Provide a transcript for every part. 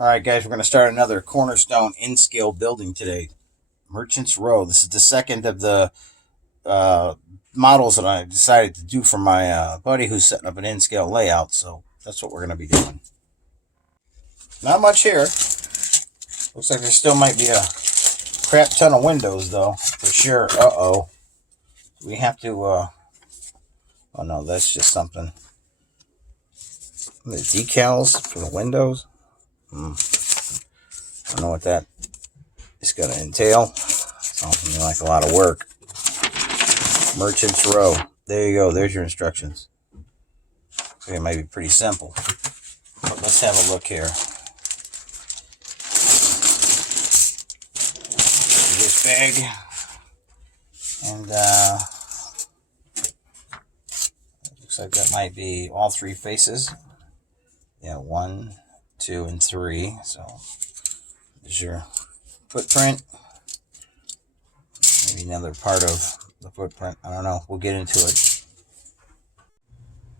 All right, guys, we're going to start another Cornerstone in-scale building today. Merchants Row. This is the second of the uh, models that I decided to do for my buddy who's setting up an in-scale layout. So that's what we're going to be doing. Not much here. Looks like there still might be a crap ton of windows, though, for sure. Uh-oh. We have to... oh, no, that's just something. The decals for the windows. I don't know what that is going to entail. Sounds like a lot of work. Merchants Row. There you go. There's your instructions. Okay, it might be pretty simple. But let's have a look here. This bag. And looks like that might be all three faces. Yeah, 1, 2, and 3. So there's your footprint. Maybe another part of the footprint. I don't know. We'll get into it.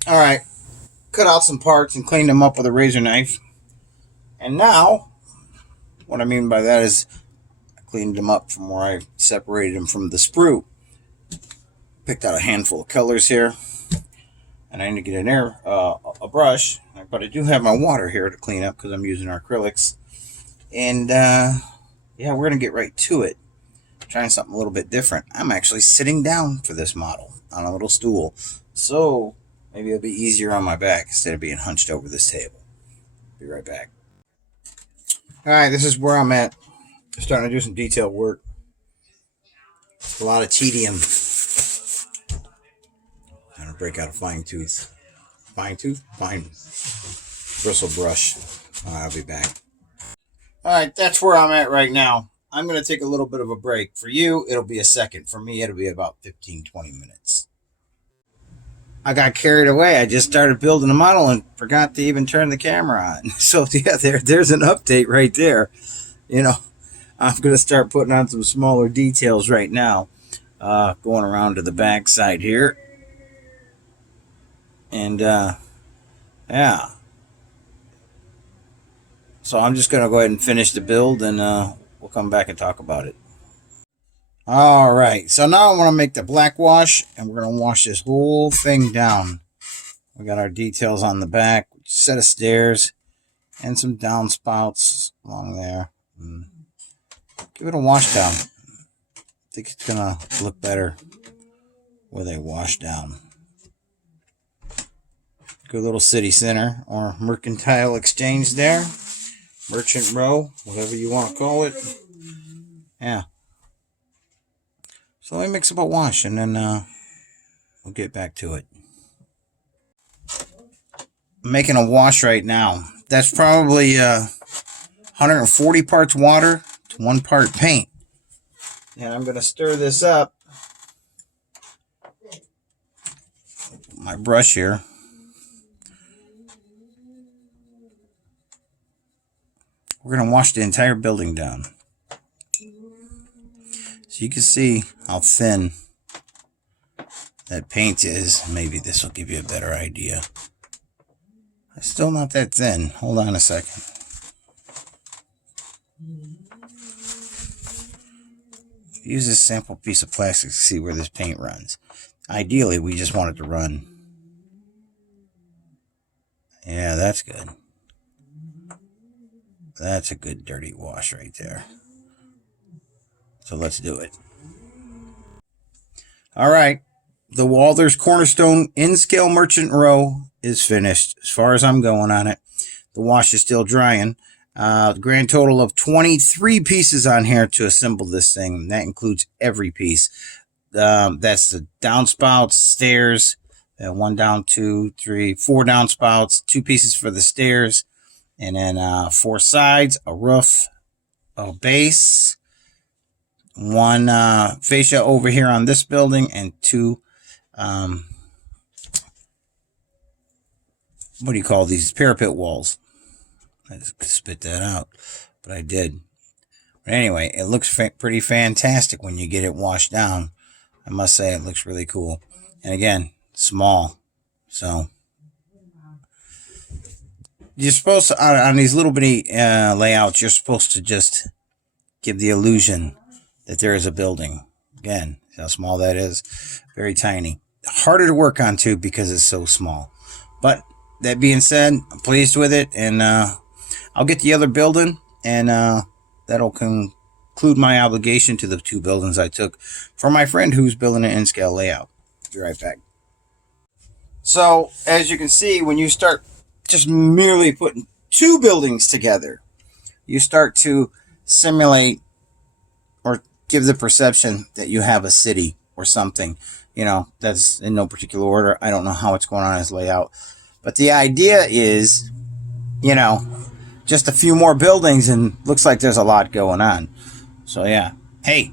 All right. Cut out some parts and cleaned them up with a razor knife. And now, what I mean by that is I cleaned them up from where I separated them from the sprue. Picked out a handful of colors here. And I need to get a brush. But I do have my water here to clean up because I'm using acrylics. And yeah, we're going to get right to it. Trying something a little bit different. I'm actually sitting down for this model on a little stool. So maybe it'll be easier on my back instead of being hunched over this table. Be right back. All right, this is where I'm at. Starting to do some detail work. A lot of tedium. I'm gonna break out a fine tooth. Fine tooth? Fine bristle brush. I'll be back. All right, that's where I'm at right now. I'm going to take a little bit of a break. For you, it'll be a second. For me, it'll be about 15-20 minutes. I got carried away. I just started building a model and forgot to even turn the camera on. So yeah, there's an update right there. You know, I'm going to start putting on some smaller details right now. Going around to the back side here. And yeah. So I'm just going to go ahead and finish the build and we'll come back and talk about it. All right, so now I want to make the black wash, and we're going to wash this whole thing down. We got our details on the back, set of stairs, and some downspouts along there. Give it a wash down. I think it's going to look better with a wash down. Good little city center or mercantile exchange there. Merchant Row, whatever you want to call it. Yeah. So let me mix up a wash and then we'll get back to it. I'm making a wash right now. That's probably 140 parts water to 1 part paint. And I'm going to stir this up. My brush here. We're going to wash the entire building down. So you can see how thin that paint is. Maybe this will give you a better idea. It's still not that thin. Hold on a second. Use this sample piece of plastic to see where this paint runs. Ideally, we just want it to run. Yeah, that's good. That's a good dirty wash right there. So let's do it. All right. The Walthers Cornerstone in-scale Merchant Row is finished as far as I'm going on it. The wash is still drying. Grand total of 23 pieces on here to assemble this thing. That includes every piece. That's the downspouts, stairs, 1 down, 2, 3, 4 downspouts, 2 pieces for the stairs, and then 4 sides, a roof, a base, 1 fascia over here on this building, and 2 what do you call these? Parapet walls. I just spit that out, but I did. But anyway, it looks pretty fantastic when you get it washed down. I must say it looks really cool. And again, small. So you're supposed to, on these little bitty layouts, you're supposed to just give the illusion that there is a building. Again, see how small that is? Very tiny. Harder to work on too because it's so small. But that being said, I'm pleased with it, and I'll get the other building, and that'll conclude my obligation to the 2 buildings I took for my friend who's building an in-scale layout. Be right back. So, as you can see, when you start just merely putting 2 buildings together, you start to simulate or give the perception that you have a city or something. That's in no particular order. I don't know how it's going on as layout. But the idea is, just a few more buildings, and looks like there's a lot going on. So, yeah. Hey,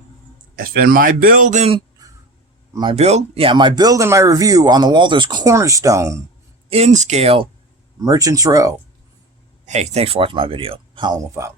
that's been my build and my review on the Walthers Cornerstone in scale Merchants Row. Hey, thanks for watching my video. Holla Wolf out.